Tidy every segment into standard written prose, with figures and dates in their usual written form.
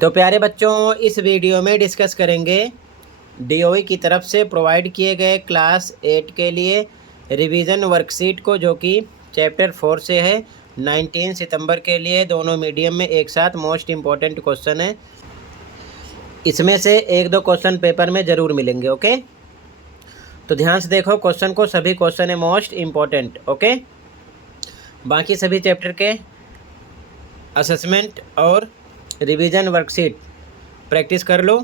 तो प्यारे बच्चों, इस वीडियो में डिस्कस करेंगे डीओई की तरफ से प्रोवाइड किए गए क्लास 8 के लिए रिवीजन वर्कशीट को, जो कि चैप्टर 4 से है। 19 सितंबर के लिए दोनों मीडियम में एक साथ मोस्ट इम्पॉर्टेंट क्वेश्चन है। इसमें से एक दो क्वेश्चन पेपर में ज़रूर मिलेंगे। ओके, तो ध्यान से देखो क्वेश्चन को। सभी क्वेश्चन है मोस्ट इम्पॉर्टेंट। ओके, बाकी सभी चैप्टर के असेसमेंट और रिवीजन वर्कशीट प्रैक्टिस कर लो।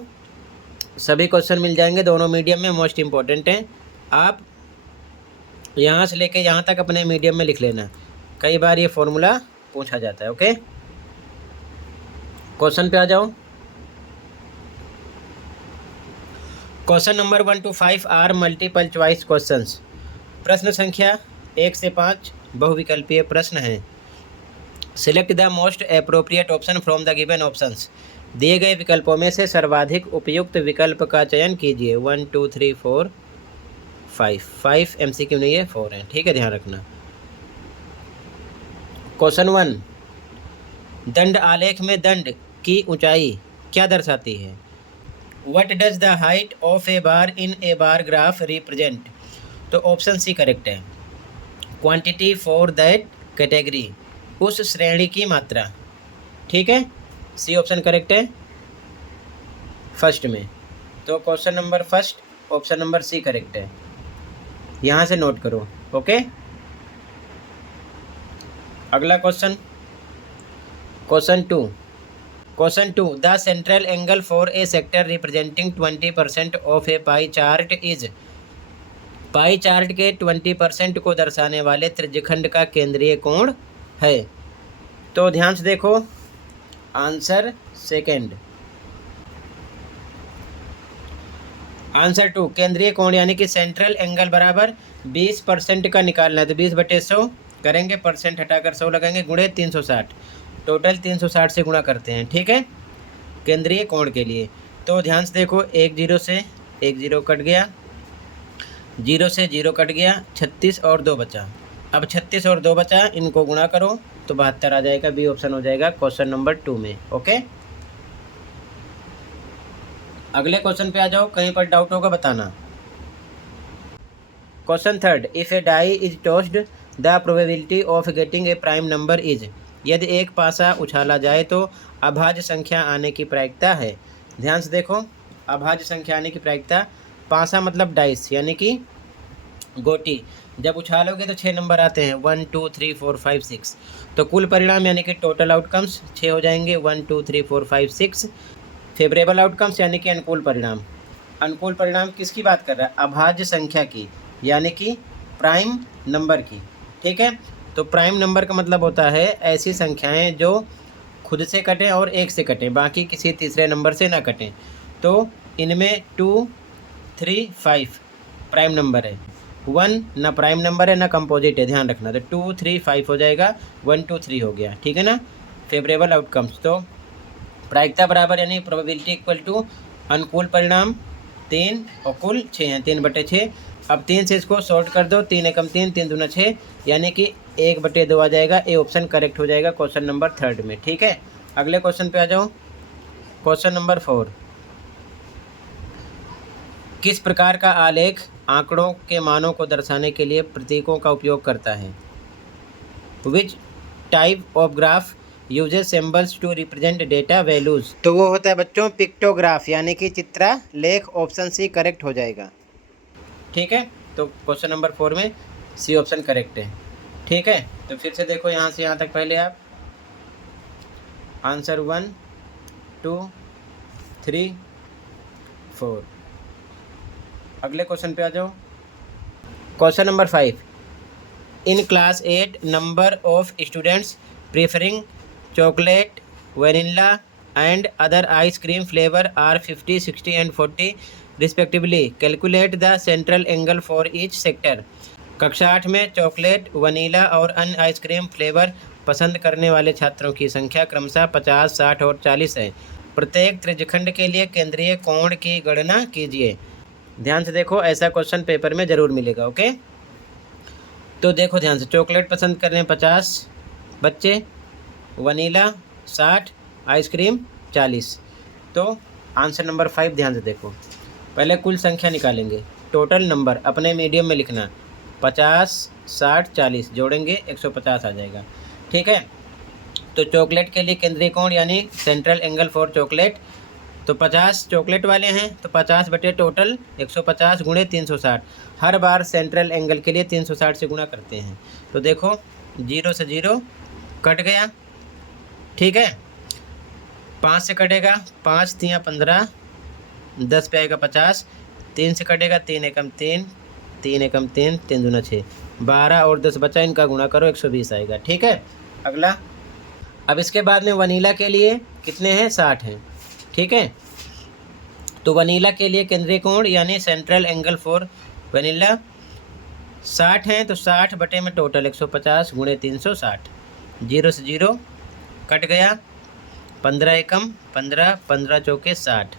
सभी क्वेश्चन मिल जाएंगे, दोनों मीडियम में मोस्ट इम्पॉर्टेंट हैं। आप यहाँ से लेके यहाँ तक अपने मीडियम में लिख लेना, कई बार ये फॉर्मूला पूछा जाता है। ओके, क्वेश्चन पे आ जाओ। Question number 1 to 5 are multiple choice questions. प्रश्न संख्या 1 से 5 बहुविकल्पीय प्रश्न हैं। Select the most appropriate option from the given options. दिए गए विकल्पों में से सर्वाधिक उपयुक्त विकल्प का चयन कीजिए। 1 2 3 4 5 MCQ नहीं है, 4 है। ठीक है, ध्यान रखना। क्वेश्चन 1, दंड आलेख में दंड की ऊंचाई क्या दर्शाती है? What does the height of a bar in a bar graph represent? तो ऑप्शन सी करेक्ट है। क्वांटिटी फॉर दैट कैटेगरी, उस श्रेणी की मात्रा। ठीक है, सी ऑप्शन करेक्ट है फर्स्ट में। तो question number first, option number C correct है। यहाँ से नोट करो। ओके, अगला question, question 2। Question 2, the central angle for a sector representing 20% of a pie chart is. Pie chart के 20% को दर्शाने वाले त्रिज्यखंड का केंद्रीय कोण है। तो ध्यान से देखो, आंसर सेकंड। आंसर 2 केंद्रीय कोण यानी कि सेंट्रल एंगल बराबर 20% का निकालना है। तो 20/100 करेंगे, परसेंट हटाकर 100 लगाएंगे, गुणे 360। टोटल 360 से गुणा करते हैं। ठीक है, केंद्रीय कोण के लिए। तो ध्यान से देखो, 1 0 से 1 0 कट गया, 0 से 0 कट गया, 36 और 2 बचा। अब 36 और 2 बचा, इनको गुणा करो तो 72 आ जाएगा। बी ऑप्शन हो जाएगा क्वेश्चन नंबर 2 में। ओके, अगले क्वेश्चन पे आ जाओ, कहीं पर डाउट होगा बताना। Question 3, if a die is tossed the probability of getting a prime number is. यदि एक पासा उछाला जाए तो अभाज्य संख्या आने की प्रायिकता है। ध्यान से देखो, अभाज्य संख्या आने की प्रायिकता, पासा मतलब डाइस यानी कि गोटी। जब उछालोगे तो 6 नंबर आते हैं, 1 2 3 4 5 6। तो कुल परिणाम यानी कि टोटल आउटकम्स 6 हो जाएंगे, 1 2 3 4 5 6। फेवरेबल आउटकम्स यानी कि अनुकूल परिणाम। अनुकूल परिणाम किसकी बात कर रहा है? अभाज्य संख्या की, यानी कि प्राइम नंबर की। ठीक है, तो प्राइम नंबर का मतलब होता है ऐसी संख्याएं जो खुद से कटें और एक से कटें, बाकी किसी तीसरे नंबर से ना कटें। तो इनमें 2 3 5 प्राइम नंबर है, 1 ना प्राइम नंबर है ना कंपोजिट है, ध्यान रखना। तो 2 3 5 हो जाएगा, 1 2 3 हो गया। ठीक है ना, फेवरेबल आउटकम्स। तो प्रायिकता बराबर यानी प्रोबेबिलिटी इक्वल टू अनुकूल परिणाम 3 और कुल 6 हैं, 3/6। अब 3 से इसको शॉर्ट कर दो, 3 एकम 3, 3 दूना 6, यानी कि 1/2 आ जाएगा। ए ऑप्शन करेक्ट हो जाएगा क्वेश्चन नंबर 3 में। ठीक है, अगले क्वेश्चन पे आ जाओ। क्वेश्चन नंबर 4, किस प्रकार का आलेख आंकड़ों के मानों को दर्शाने के लिए प्रतीकों का उपयोग करता है? Which type of graph uses symbols to represent data values? तो वो होता है बच्चों पिक्टोग्राफ यानी कि चित्रलेख। ऑप्शन सी करेक्ट हो जाएगा। ठीक है, तो क्वेश्चन नंबर 4 में सी ऑप्शन करेक्ट है। ठीक है, तो फिर से देखो यहाँ से यहाँ तक पहले आप आंसर 1 2 3 4। अगले क्वेश्चन पे आ जाओ। Question number 5, in class 8 number of students preferring chocolate, vanilla and other ice cream flavour are 50 60 and 40 respectively. Calculate the central angle for each sector. कक्षा 8 में चॉकलेट, वनीला और अन्य आइसक्रीम फ्लेवर पसंद करने वाले छात्रों की संख्या क्रमशः 50 60 और 40 है। प्रत्येक त्रिज्यखंड के लिए केंद्रीय कोण की गणना कीजिए। ध्यान से देखो, ऐसा क्वेश्चन पेपर में ज़रूर मिलेगा। ओके, तो देखो ध्यान से, चॉकलेट पसंद कर रहे हैं 50 बच्चे, वनीला 60, आइसक्रीम 40। तो आंसर नंबर 5 ध्यान से देखो। पहले कुल संख्या निकालेंगे, टोटल नंबर अपने मीडियम में लिखना, 50, 60, 40 जोड़ेंगे 150 आ जाएगा। ठीक है, तो चॉकलेट के लिए केंद्रीय कोण यानी सेंट्रल एंगल फॉर चॉकलेट, तो 50 चॉकलेट वाले हैं तो 50 बटे टोटल 150 गुणे 360। हर बार सेंट्रल एंगल के लिए 360 से गुणा करते हैं। तो देखो 0 से 0 कट गया। ठीक है, 5 से कटेगा, 5 तियाँ 15, 10 पे आएगा 50, 3 से कटेगा, 3 एकम 3, 3 एकम 3, 3 दूना 6, 12 और 10 बचा, इनका गुणा करो 120 आएगा। ठीक है, अगला। अब इसके बाद में वनीला के लिए कितने हैं, 60 हैं। ठीक है, तो वनीला के लिए केंद्रीय कोण यानी सेंट्रल एंगल फॉर वनीला 60 हैं, तो 60 बटे में टोटल 150 गुणे 360, 0 से 0 कट गया, 15 एकम 15, 15 चौके 60,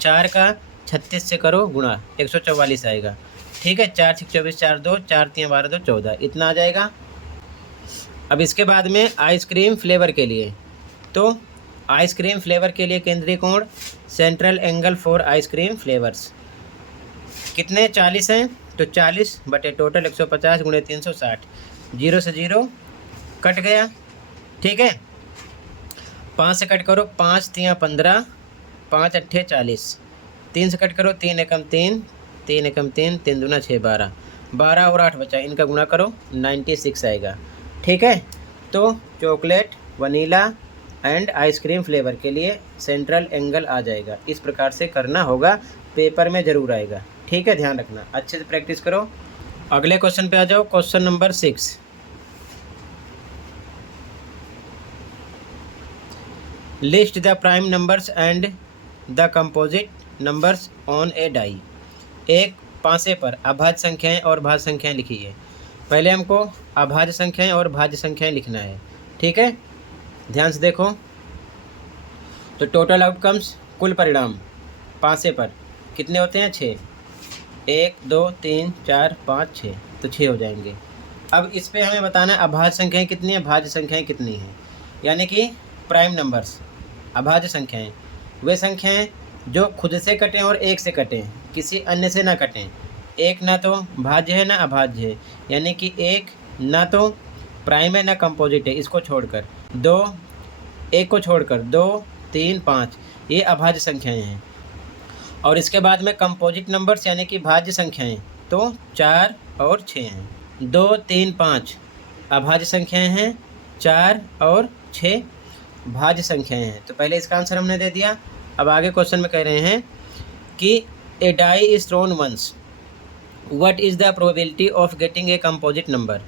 4 का 36 से करो गुणा 144 आएगा। ठीक है, 4 6 24, 4 2, 4 3 12 2 14, इतना आ जाएगा। अब इसके बाद में आइसक्रीम फ्लेवर के लिए, तो आइसक्रीम फ्लेवर के लिए केंद्रीय कोण central angle for ice cream flavours कितने, 40 हैं, तो 40 बटे टोटल 150 गुणे 360, 0 से 0 कट गया। ठीक है, 5 से कट करो, 5 तियाँ 15, 5 अट्ठे 40, 3 से कट करो, 3 एकम 3, 3 एकम 3, 3 दूना 6, 12, 12 और 8 बचा, इनका गुणा करो 96 आएगा। ठीक है, तो chocolate, vanilla and ice cream flavour के लिए सेंट्रल एंगल आ जाएगा। इस प्रकार से करना होगा, पेपर में ज़रूर आएगा। ठीक है, ध्यान रखना, अच्छे से प्रैक्टिस करो। अगले क्वेश्चन पे आ जाओ, question number 6। List the prime numbers and the composite numbers on a die. एक पासे पर अभाज्य संख्याएं और भाज्य संख्याएं लिखी है। पहले हमको अभाज्य संख्याएं और भाज्य संख्याएं लिखना है। ठीक है, ध्यान से देखो, तो टोटल आउटकम्स कुल परिणाम पासे पर कितने होते हैं, 6, 1 2 3 4 5 6, तो 6 हो जाएंगे। अब इस पे हमें बताना है अभाज्य संख्याएं कितनी हैं, भाज्य संख्याएं कितनी हैं, यानी कि प्राइम नंबर्स। अभाज्य संख्याएं वे संख्याएं जो खुद से कटें और एक से कटें, किसी अन्य से ना कटें। एक ना तो भाज्य है ना अभाज्य है, यानी कि एक ना तो प्राइम है ना कंपोजिट है, इसको छोड़कर एक को छोड़कर 2 3 5 ये अभाज्य संख्याएं हैं। और इसके बाद में कंपोजिट नंबर्स यानी कि भाज्य संख्याएं, तो 4 और 6 हैं। 2 3 5 अभाज्य संख्याएं हैं, 4 और 6 भाज्य संख्याएं हैं। तो पहले इसका आंसर हमने दे दिया। अब आगे क्वेश्चन में कह रहे हैं कि a die is thrown once, what is the probability of getting a composite number.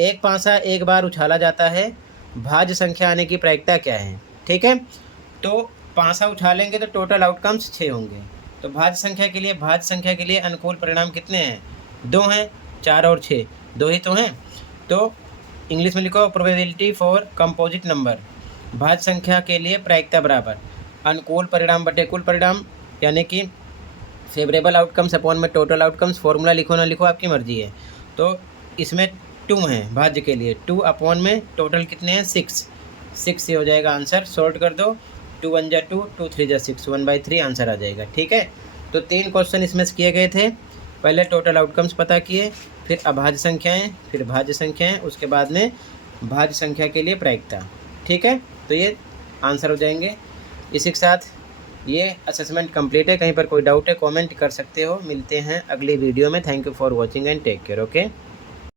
एक पासा एक बार उछाला जाता है, भाज्य संख्या आने की प्रायिकता क्या है। ठीक है, तो पासा उछालेंगे तो टोटल आउटकम्स 6 होंगे। तो भाज्य संख्या के लिए अनुकूल परिणाम कितने हैं, 2 हैं, 4 और 6, 2 ही तो हैं। तो इंग्लिश में लिखो प्रोबेबिलिटी फॉर कंपोजिट नंबर, भाज्य संख्या के लिए प्रायिकता बराबर अनुकूल परिणाम बटे कुल परिणाम, यानी कि फेवरेबल आउटकम्स अपॉन में टोटल आउटकम्स। फॉर्मूला लिखो ना लिखो आपकी मर्जी है। तो इसमें 2 हैं भाज्य के लिए, 2 अपॉन में टोटल कितने हैं, 6 से हो जाएगा आंसर। सॉल्ट कर दो, 2 1 जा 2, 2 3 जा 6, 1/3 आंसर आ जाएगा। ठीक है, तो 3 क्वेश्चन इसमें से किए गए थे। पहले टोटल आउटकम्स पता किए, फिर अभाज्य संख्याएं, फिर भाज्य संख्याएं, उसके बाद में भाज्य संख्या के लिए प्रायिकता। ठीक है, तो ये आंसर हो जाएंगे। इसी के साथ ये असेसमेंट कंप्लीट है। कहीं पर कोई डाउट है कमेंट कर सकते हो। मिलते हैं अगली वीडियो में। Thank you for watching and take care. Okay.